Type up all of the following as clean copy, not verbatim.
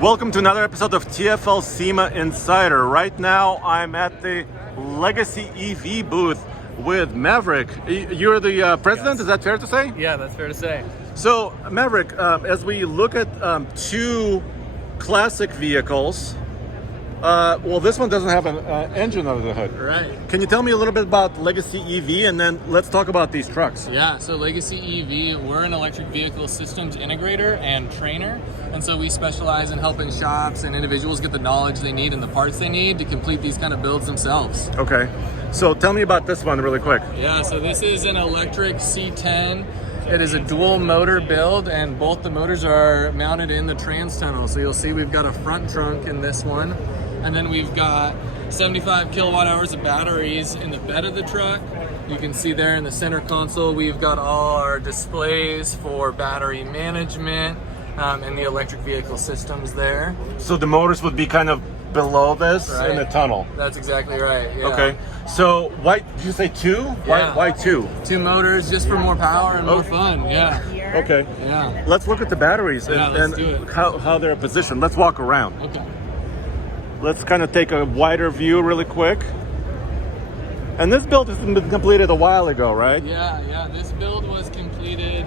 Welcome to another episode of TFL SEMA Insider. Right now, I'm at the Legacy EV booth with Maverick. You're the president, yes. Is that fair to say? Yeah, that's fair to say. So, Maverick, as we look at two classic vehicles, well, this one doesn't have an engine under the hood. Right. Can you tell me a little bit about Legacy EV, and then let's talk about these trucks? Yeah, so Legacy EV, we're an electric vehicle systems integrator and trainer. And so we specialize in helping shops and individuals get the knowledge they need and the parts they need to complete these kind of builds themselves. Okay. So tell me about this one really quick. Yeah, so this is an electric C10. It is a dual motor build, and both the motors are mounted in the trans tunnel. So you'll see we've got a front trunk in this one, and then we've got 75 kilowatt hours of batteries in the bed of the truck. You can see there in the center console, we've got all our displays for battery management and the electric vehicle systems there. So the motors would be kind of below this in the tunnel. That's exactly right. Yeah. Okay. So why did you say two? Yeah. Why two? Two motors just for more power and more fun. Yeah. Okay. Yeah. Let's look at the batteries and how they're positioned. Let's walk around. Okay. Let's kind of take a wider view really quick. And this build has been completed a while ago, right? Yeah. This build was completed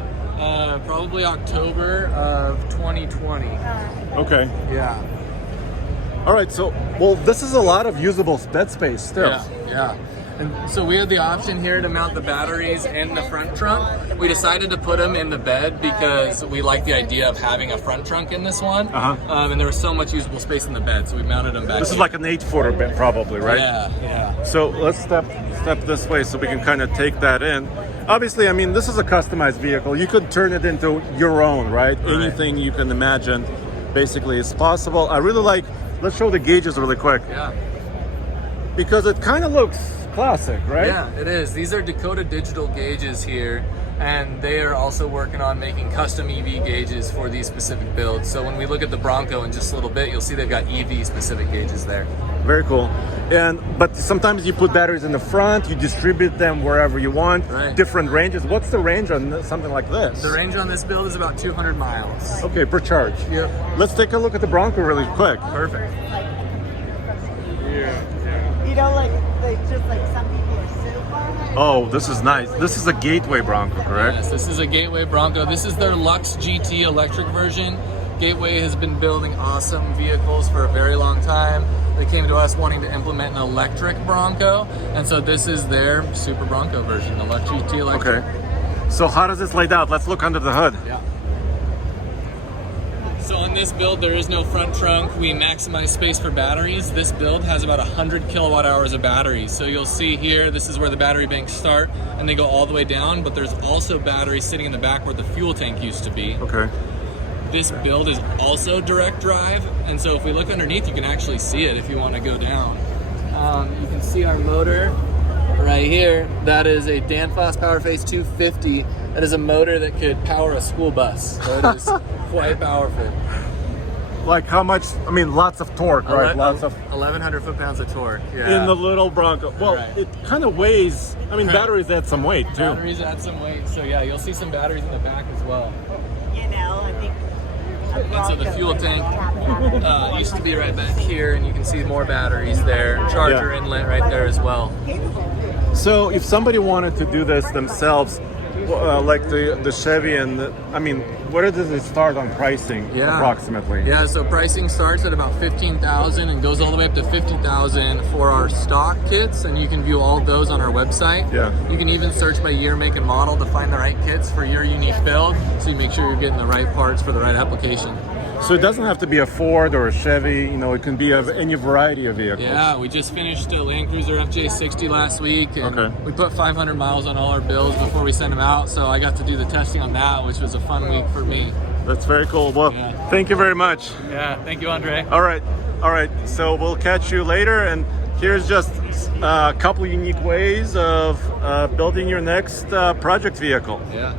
probably October of 2020. Okay. Yeah. All right, so, well, this is a lot of usable bed space still. Yeah. And so we had the option here to mount the batteries in the front trunk. We decided to put them in the bed because we like the idea of having a front trunk in this one. And there was so much usable space in the bed, so we mounted them back. This is like an 8-footer bed probably, right? Yeah. So let's step this way so we can kind of take that in. Obviously, I mean, this is a customized vehicle. You could turn it into your own, right? Anything you can imagine basically is possible. I really like, let's show the gauges really quick. Yeah. Because it kind of looks classic, right? Yeah, it is. These are Dakota Digital gauges here, and they are also working on making custom EV gauges for these specific builds. So when we look at the Bronco in just a little bit, you'll see they've got EV specific gauges there. Very cool. But sometimes you put batteries in the front, you distribute them wherever you want, different ranges. What's the range on something like this? The range on this build is about 200 miles. Okay, per charge. Yep. Let's take a look at the Bronco really quick. Perfect. You know, like just like some people are so far. Oh, this is nice. This is a Gateway Bronco, correct? Yes, this is a Gateway Bronco. This is their Lux GT electric version. Gateway has been building awesome vehicles for a very long time. They came to us wanting to implement an electric Bronco, and so this is their Super Bronco version, the Lux GT electric. Okay. So how does this lay out? Let's look under the hood. Yeah. So on this build, there is no front trunk. We maximize space for batteries. This build has about 100 kilowatt hours of batteries. So you'll see here, this is where the battery banks start, and they go all the way down, but there's also batteries sitting in the back where the fuel tank used to be. Okay. This build is also direct drive, and so if we look underneath, you can actually see it if you want to go down. You can see our motor right here. That is a Danfoss PowerPhase 250. That is a motor that could power a school bus. So it is quite powerful. Like how much? I mean, lots of torque, right? Lots of 1,100 foot-pounds of torque. Yeah. In the little Bronco. Well, it kind of weighs. I mean, batteries add some weight too. Batteries add some weight, so yeah, you'll see some batteries in the back as well. You know, I think. And so the fuel tank used to be right back here, and you can see more batteries there. Charger inlet right there as well. So if somebody wanted to do this themselves, like the Chevy I mean, where does it start on pricing approximately? Yeah, so pricing starts at about $15,000 and goes all the way up to $50,000 for our stock kits, and you can view all of those on our website. Yeah. You can even search by year, make, and model to find the right kits for your unique build, so you make sure you're getting the right parts for the right application. So it doesn't have to be a Ford or a Chevy, you know, it can be of any variety of vehicles. Yeah, we just finished a Land Cruiser FJ60 last week, and we put 500 miles on all our builds before we sent them out, so I got to do the testing on that, which was a fun week for me. That's very cool. Well, thank you very much. Yeah, thank you, Andre. All right, so we'll catch you later, and here's just a couple unique ways of building your next project vehicle. Yeah.